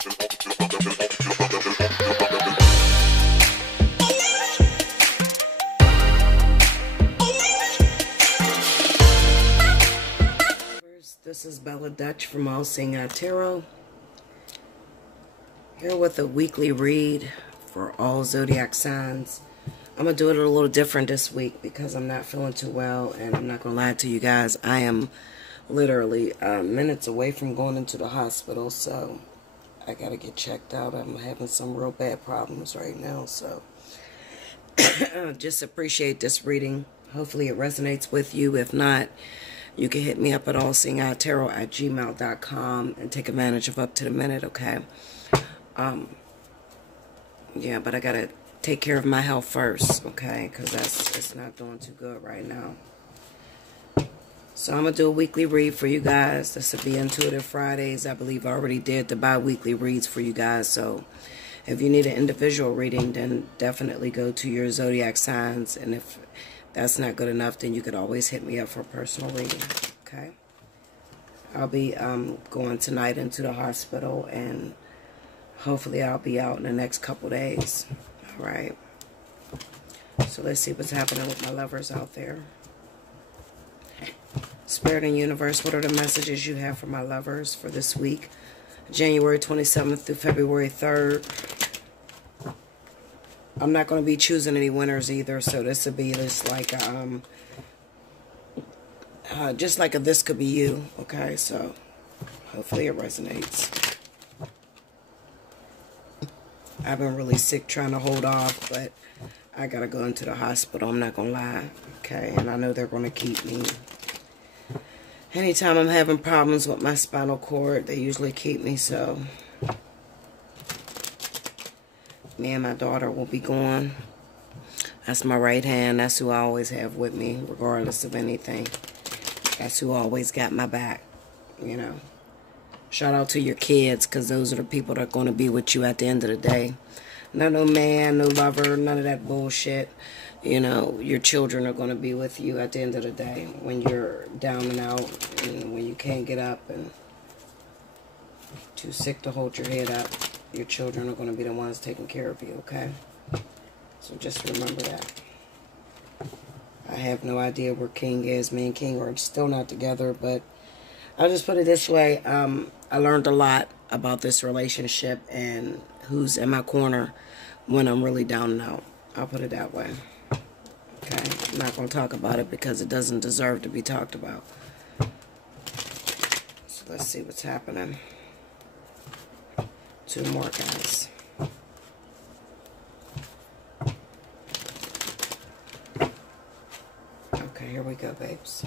This is Bella Dutch from Allseeingeyetarot, here with a weekly read for all zodiac signs. I'm going to do it a little different this week because I'm not feeling too well, and I'm not going to lie to you guys. I am literally minutes away from going into the hospital, so I got to get checked out. I'm having some real bad problems right now, so just appreciate this reading. Hopefully it resonates with you. If not, you can hit me up at allseeingeyetarot@gmail.com and take advantage of up to the minute, okay? Yeah, but I gotta take care of my health first, okay? Because it's not doing too good right now. So I'm gonna do a weekly read for you guys. This will be Intuitive Fridays. I believe I already did the bi-weekly reads for you guys. So if you need an individual reading, then definitely go to your zodiac signs. And if that's not good enough, then you could always hit me up for a personal reading, okay? I'll be going tonight into the hospital, and hopefully I'll be out in the next couple days, all right? So let's see what's happening with my lovers out there. Spirit and Universe, what are the messages you have for my lovers for this week, January 27th through February 3rd? I'm not going to be choosing any winners either, so this will be just like a this could be you, okay? So hopefully it resonates. I've been really sick trying to hold off, but I got to go into the hospital, I'm not going to lie, okay? And I know they're going to keep me. Anytime I'm having problems with my spinal cord, they usually keep me, so me and my daughter will be gone. That's my right hand. That's who I always have with me, regardless of anything. That's who always got my back, you know. Shout out to your kids, because those are the people that are going to be with you at the end of the day. Not no man, no lover, none of that bullshit. You know, your children are going to be with you at the end of the day when you're down and out, and when you can't get up and too sick to hold your head up. Your children are going to be the ones taking care of you, okay? So just remember that. I have no idea where King is. Me and King are still not together, but I'll just put it this way. I learned a lot about this relationship and who's in my corner when I'm really down and out. I'll put it that way. Okay? I'm not going to talk about it because it doesn't deserve to be talked about. So let's see what's happening. Two more, guys. Okay, here we go, babes.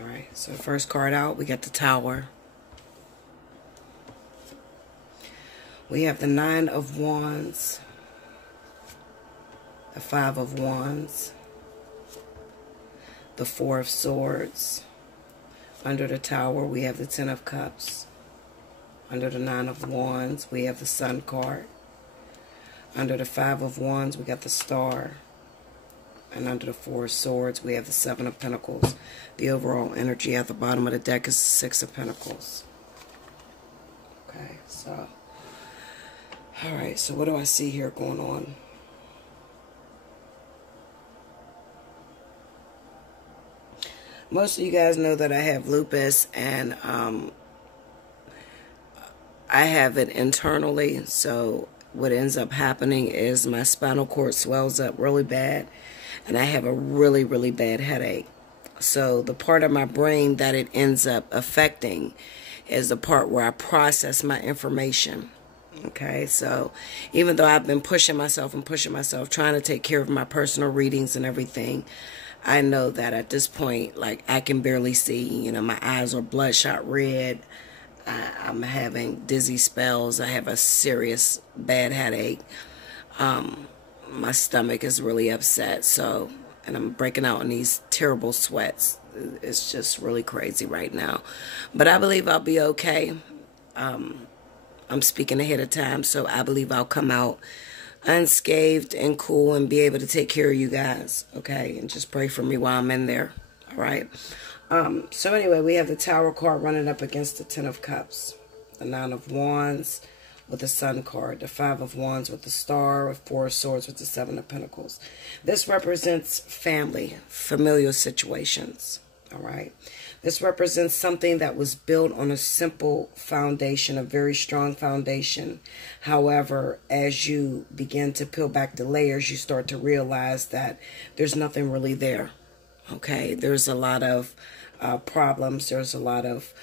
Alright, so first card out, we got the Tower. We have the Nine of Wands, the Five of Wands, the Four of Swords. Under the Tower, we have the Ten of Cups. Under the Nine of Wands, we have the Sun card. Under the Five of Wands, we got the Star. And under the Four of Swords, we have the Seven of Pentacles. The overall energy at the bottom of the deck is the Six of Pentacles. Okay, so. Alright, so what do I see here going on? Most of you guys know that I have lupus, and I have it internally. So what ends up happening is my spinal cord swells up really bad, and I have a really, really bad headache. So the part of my brain that it ends up affecting is the part where I process my information. Okay, so even though I've been pushing myself, trying to take care of my personal readings and everything, I know that at this point, like, I can barely see. You know, my eyes are bloodshot red. I'm having dizzy spells. I have a serious bad headache. My stomach is really upset. So, and I'm breaking out in these terrible sweats. It's just really crazy right now. But I believe I'll be okay. I'm speaking ahead of time, so I believe I'll come out unscathed and cool and be able to take care of you guys, okay? And just pray for me while I'm in there, all right? So anyway, we have the Tower card running up against the Ten of Cups, the Nine of Wands with the Sun card, the Five of Wands with the Star, with Four of Swords with the Seven of Pentacles. This represents family, familial situations, all right? This represents something that was built on a simple foundation, a very strong foundation. However, as you begin to peel back the layers, you start to realize that there's nothing really there, okay? There's a lot of problems. There's a lot of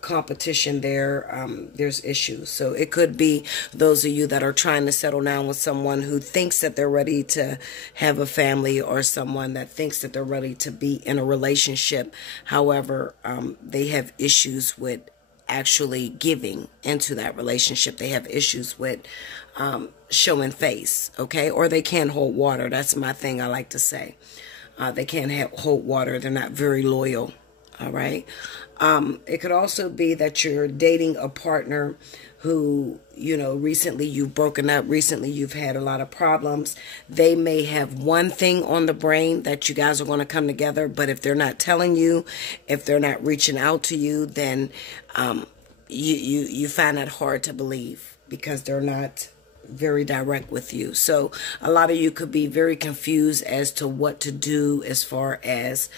competition there. There's issues. So it could be those of you that are trying to settle down with someone who thinks that they're ready to have a family, or someone that thinks that they're ready to be in a relationship. However, they have issues with actually giving into that relationship. They have issues with showing face, okay? Or they can't hold water. That's my thing I like to say. They can't hold water. They're not very loyal, all right? It could also be that you're dating a partner who, you know, recently you've broken up, recently you've had a lot of problems. They may have one thing on the brain that you guys are going to come together, but if they're not telling you, if they're not reaching out to you, then you find that hard to believe, because they're not very direct with you. So a lot of you could be very confused as to what to do as far as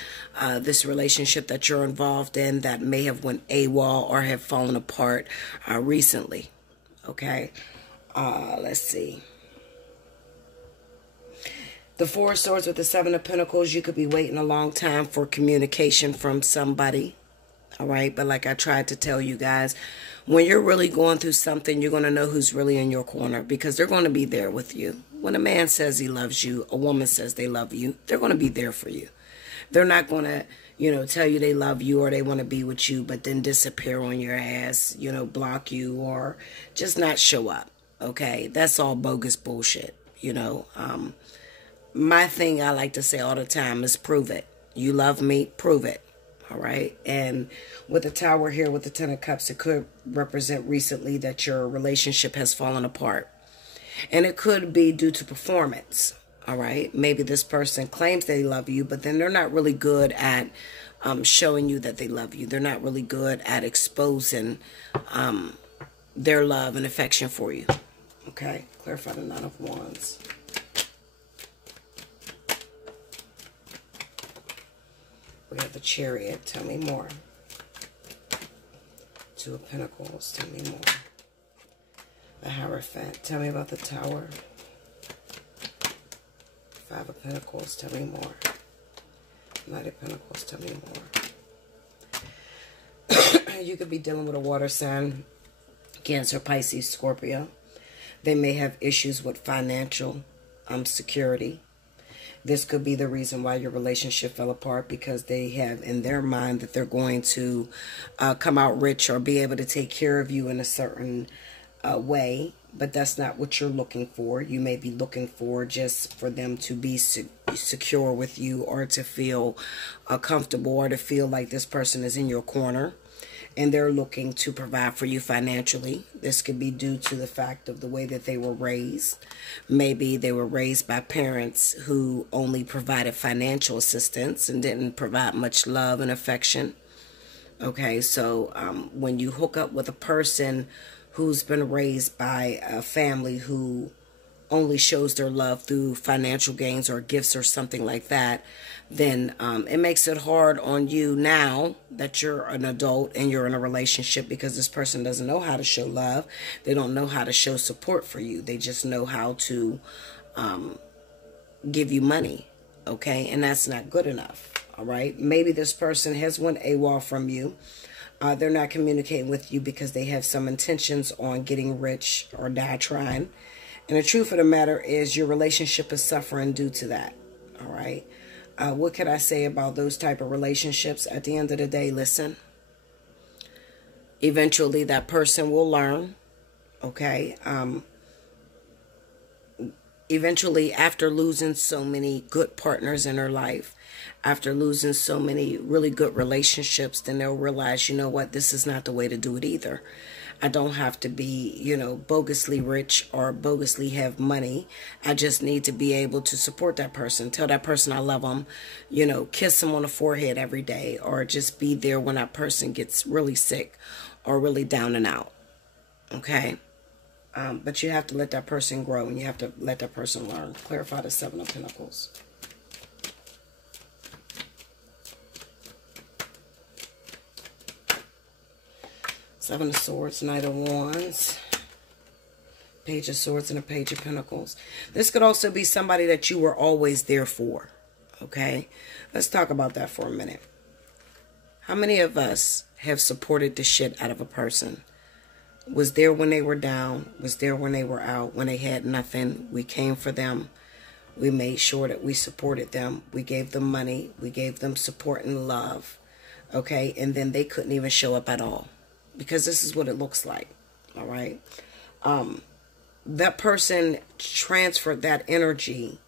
this relationship that you're involved in that may have went AWOL or have fallen apart recently. Okay, let's see. The Four of Swords with the Seven of Pentacles, you could be waiting a long time for communication from somebody. All right, but like I tried to tell you guys, when you're really going through something, you're going to know who's really in your corner, because they're going to be there with you. When a man says he loves you, a woman says they love you, they're going to be there for you. They're not going to, you know, tell you they love you or they want to be with you, but then disappear on your ass, you know, block you, or just not show up. Okay, that's all bogus bullshit, you know. My thing I like to say all the time is prove it. You love me, prove it. All right. And with the Tower here with the Ten of Cups, it could represent recently that your relationship has fallen apart. And it could be due to performance. All right. Maybe this person claims they love you, but then they're not really good at showing you that they love you. They're not really good at exposing their love and affection for you. Okay. Clarify the Nine of Wands. We have the Chariot. Tell me more. Two of Pentacles. Tell me more. The Hierophant. Tell me about the Tower. Five of Pentacles. Tell me more. Knight of Pentacles. Tell me more. You could be dealing with a water sign. Cancer, Pisces, Scorpio. They may have issues with financial security. This could be the reason why your relationship fell apart, because they have in their mind that they're going to come out rich or be able to take care of you in a certain way. But that's not what you're looking for. You may be looking for just for them to be secure with you, or to feel comfortable, or to feel like this person is in your corner. And they're looking to provide for you financially. This could be due to the fact of the way that they were raised. Maybe they were raised by parents who only provided financial assistance and didn't provide much love and affection. Okay, so when you hook up with a person who's been raised by a family who only shows their love through financial gains or gifts or something like that, then it makes it hard on you now that you're an adult and you're in a relationship, because this person doesn't know how to show love. They don't know how to show support for you. They just know how to give you money, okay? And that's not good enough, all right? Maybe this person has went AWOL from you. They're not communicating with you because they have some intentions on getting rich or die trying. And the truth of the matter is your relationship is suffering due to that, all right? What can I say about those type of relationships? At the end of the day, listen. Eventually, that person will learn, okay? eventually, after losing so many good partners in her life, after losing so many really good relationships, then they'll realize, you know what, this is not the way to do it either. I don't have to be, you know, bogusly rich or bogusly have money. I just need to be able to support that person, tell that person I love them, you know, kiss them on the forehead every day, or just be there when that person gets really sick or really down and out. Okay? But you have to let that person grow, and you have to let that person learn. Clarify the Seven of Pentacles. Seven of Swords, Knight of Wands, Page of Swords, and a Page of Pentacles. This could also be somebody that you were always there for. Okay? Let's talk about that for a minute. How many of us have supported the shit out of a person? Was there when they were down, was there when they were out, when they had nothing. We came for them. We made sure that we supported them. We gave them money. We gave them support and love. Okay? And then they couldn't even show up at all. Because this is what it looks like. All right? That person transferred that energy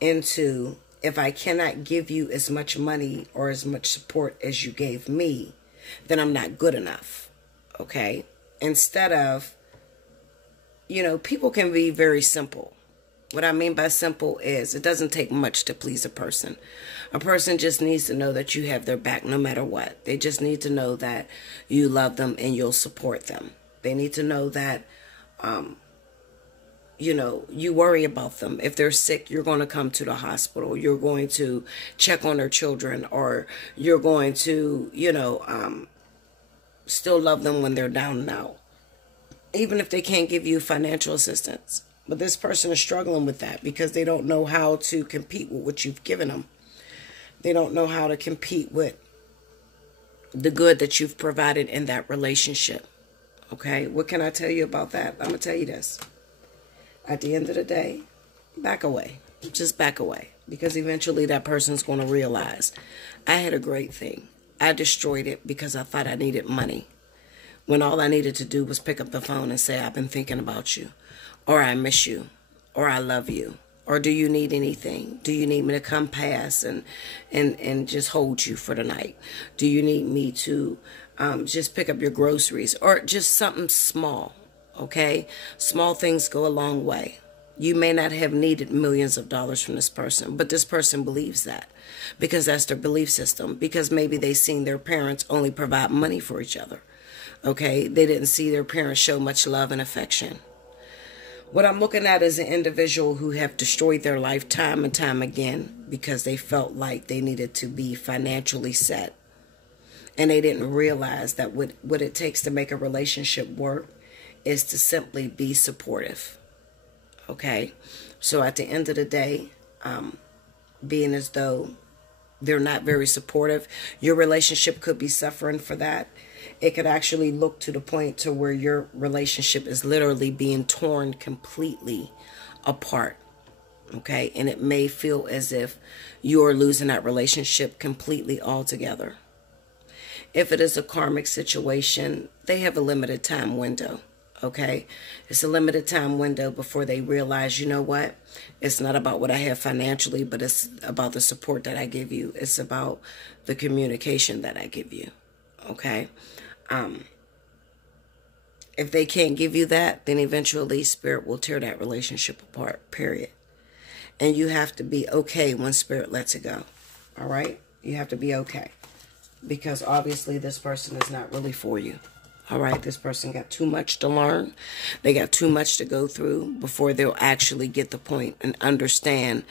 into, if I cannot give you as much money or as much support as you gave me, then I'm not good enough. Okay? Instead of, you know, people can be very simple. What I mean by simple is it doesn't take much to please a person. A person just needs to know that you have their back no matter what. They just need to know that you love them and you'll support them. They need to know that, you know, you worry about them. If they're sick, you're going to come to the hospital. You're going to check on their children, or you're going to, you know, still love them when they're down and out. Even if they can't give you financial assistance. But this person is struggling with that because they don't know how to compete with what you've given them. They don't know how to compete with the good that you've provided in that relationship. Okay? What can I tell you about that? I'm going to tell you this. At the end of the day, back away. Just back away. Because eventually that person's going to realize, I had a great thing. I destroyed it because I thought I needed money. When all I needed to do was pick up the phone and say, I've been thinking about you. Or I miss you. Or I love you. Or do you need anything? Do you need me to come past and just hold you for the night? Do you need me to just pick up your groceries? Or just something small, okay? Small things go a long way. You may not have needed millions of dollars from this person, but this person believes that because that's their belief system. Because maybe they've seen their parents only provide money for each other, okay? They didn't see their parents show much love and affection. What I'm looking at is an individual who have destroyed their life time and time again because they felt like they needed to be financially set. And they didn't realize that what it takes to make a relationship work is to simply be supportive. Okay? So at the end of the day, being as though they're not very supportive, your relationship could be suffering for that. It could actually look to the point to where your relationship is literally being torn completely apart. Okay? And it may feel as if you're losing that relationship completely altogether. If it is a karmic situation, they have a limited time window. Okay? It's a limited time window before they realize, you know what? It's not about what I have financially, but it's about the support that I give you. It's about the communication that I give you. Okay? If they can't give you that, then eventually Spirit will tear that relationship apart, period. And you have to be okay when Spirit lets it go. All right? You have to be okay. Because obviously this person is not really for you. All right? This person got too much to learn. They got too much to go through before they'll actually get the point and understand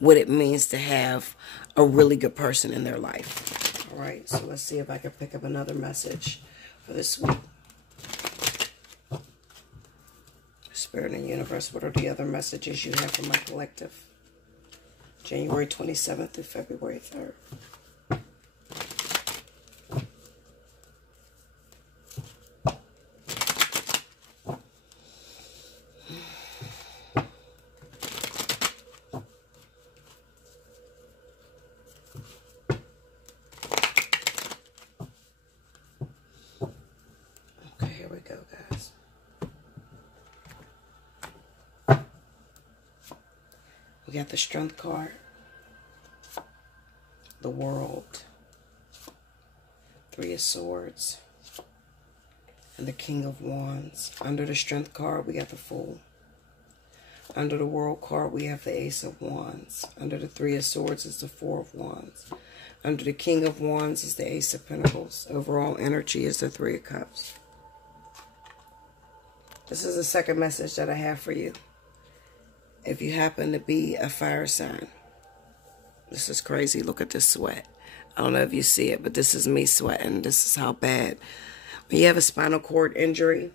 what it means to have a really good person in their life. All right? So let's see if I can pick up another message for this week. Spirit and universe, what are the other messages you have for my collective? January 27th through February 3rd. We got the Strength card, the World, Three of Swords, and the King of Wands. Under the Strength card, we got the Fool. Under the World card, we have the Ace of Wands. Under the Three of Swords is the Four of Wands. Under the King of Wands is the Ace of Pentacles. Overall energy is the Three of Cups. This is the second message that I have for you. If you happen to be a fire sign, this is crazy. Look at this sweat. I don't know if you see it, but this is me sweating. This is how bad. When you have a spinal cord injury,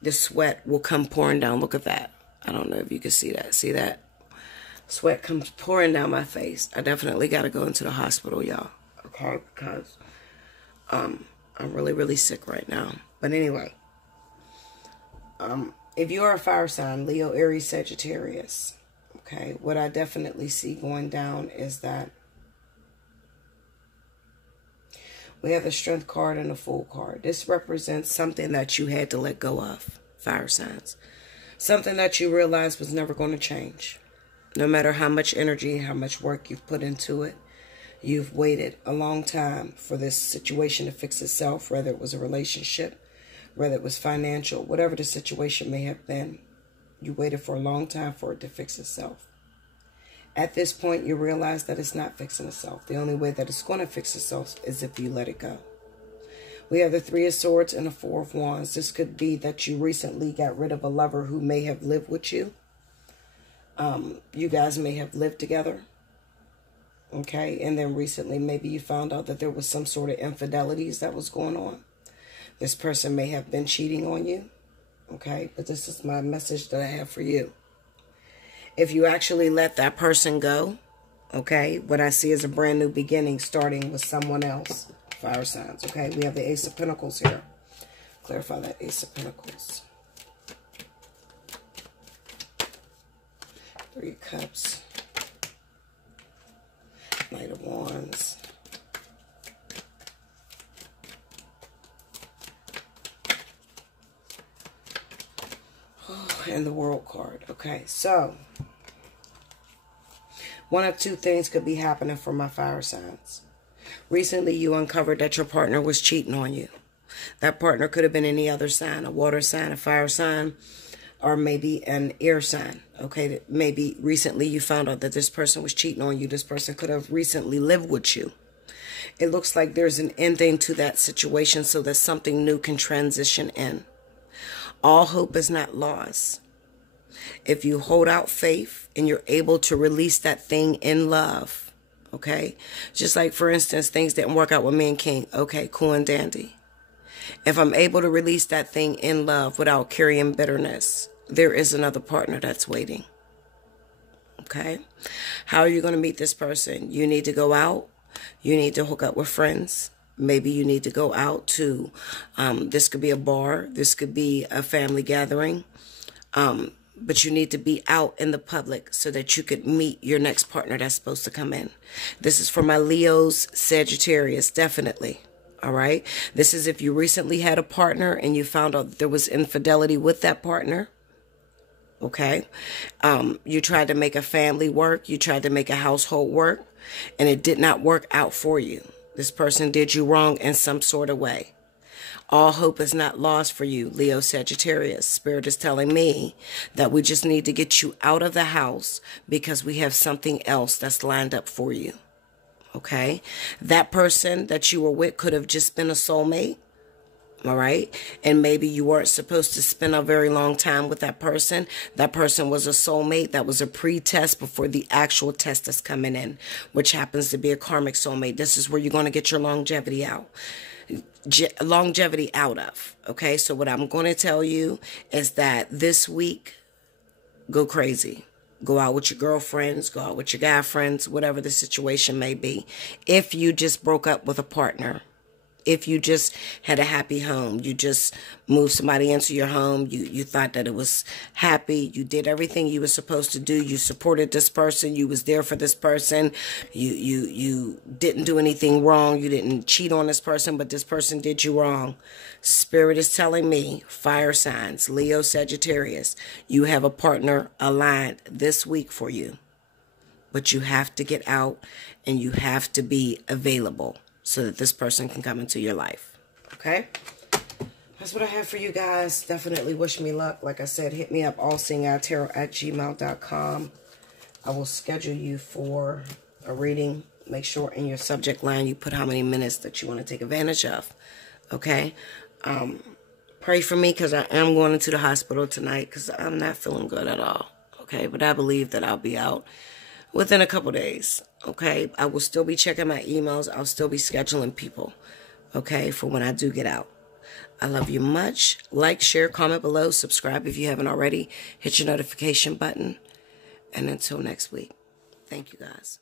the sweat will come pouring down. Look at that. I don't know if you can see that. See that? Sweat comes pouring down my face. I definitely got to go into the hospital, y'all. Okay? Because I'm really, really sick right now. But anyway. If you are a fire sign, Leo, Aries, Sagittarius, okay, what I definitely see going down is that we have the Strength card and the Fool card. This represents something that you had to let go of, fire signs. Something that you realized was never going to change. No matter how much energy, how much work you've put into it, you've waited a long time for this situation to fix itself, whether it was a relationship, whether it was financial, whatever the situation may have been. You waited for a long time for it to fix itself. At this point, you realize that it's not fixing itself. The only way that it's going to fix itself is if you let it go. We have the Three of Swords and the Four of Wands. This could be that you recently got rid of a lover who may have lived with you. You guys may have lived together. Okay, and then recently maybe you found out that there was some sort of infidelities that was going on. This person may have been cheating on you, okay? But this is my message that I have for you. If you actually let that person go, okay, what I see is a brand new beginning starting with someone else, fire signs, okay? We have the Ace of Pentacles here. Clarify that Ace of Pentacles. Three of Cups. Knight of Wands. And the World card. Okay, so one of two things could be happening for my fire signs. Recently, you uncovered that your partner was cheating on you. That partner could have been any other sign, a water sign, a fire sign, or maybe an air sign. Okay, maybe recently you found out that this person was cheating on you. This person could have recently lived with you. It looks like there's an ending to that situation so that something new can transition in. All hope is not lost. If you hold out faith and you're able to release that thing in love, okay? Just like, for instance, things didn't work out with me and King. Okay, cool and dandy. If I'm able to release that thing in love without carrying bitterness, there is another partner that's waiting. Okay? How are you going to meet this person? You need to go out. You need to hook up with friends. Maybe you need to go out to, this could be a bar. This could be a family gathering. But you need to be out in the public so that you could meet your next partner that's supposed to come in. This is for my Leos, Sagittarius, definitely. All right. This is if you recently had a partner and you found out there was infidelity with that partner. Okay. You tried to make a family work. You tried to make a household work and it did not work out for you. This person did you wrong in some sort of way. All hope is not lost for you, Leo, Sagittarius. Spirit is telling me that we just need to get you out of the house because we have something else that's lined up for you. Okay? That person that you were with could have just been a soulmate. All right? And maybe you weren't supposed to spend a very long time with that person. That person was a soulmate. That was a pre-test before the actual test is coming in, which happens to be a karmic soulmate. This is where you're going to get your longevity out. Longevity out of. Okay? So what I'm going to tell you is that this week, go crazy. Go out with your girlfriends, go out with your guy friends, whatever the situation may be. If you just broke up with a partner, if you just had a happy home, you just moved somebody into your home, you thought that it was happy, you did everything you were supposed to do, you supported this person, you was there for this person, you didn't do anything wrong, you didn't cheat on this person, but this person did you wrong. Spirit is telling me, fire signs, Leo, Sagittarius, you have a partner aligned this week for you. But you have to get out and you have to be available so that this person can come into your life. Okay? That's what I have for you guys. Definitely wish me luck. Like I said, hit me up, allseeingeyetarot@gmail.com. I will schedule you for a reading. Make sure in your subject line you put how many minutes that you want to take advantage of. Okay? Pray for me because I am going into the hospital tonight because I'm not feeling good at all. Okay? But I believe that I'll be out within a couple days, okay? I will still be checking my emails. I'll still be scheduling people, okay, for when I do get out. I love you much. Like, share, comment below. Subscribe if you haven't already. Hit your notification button. And until next week, thank you, guys.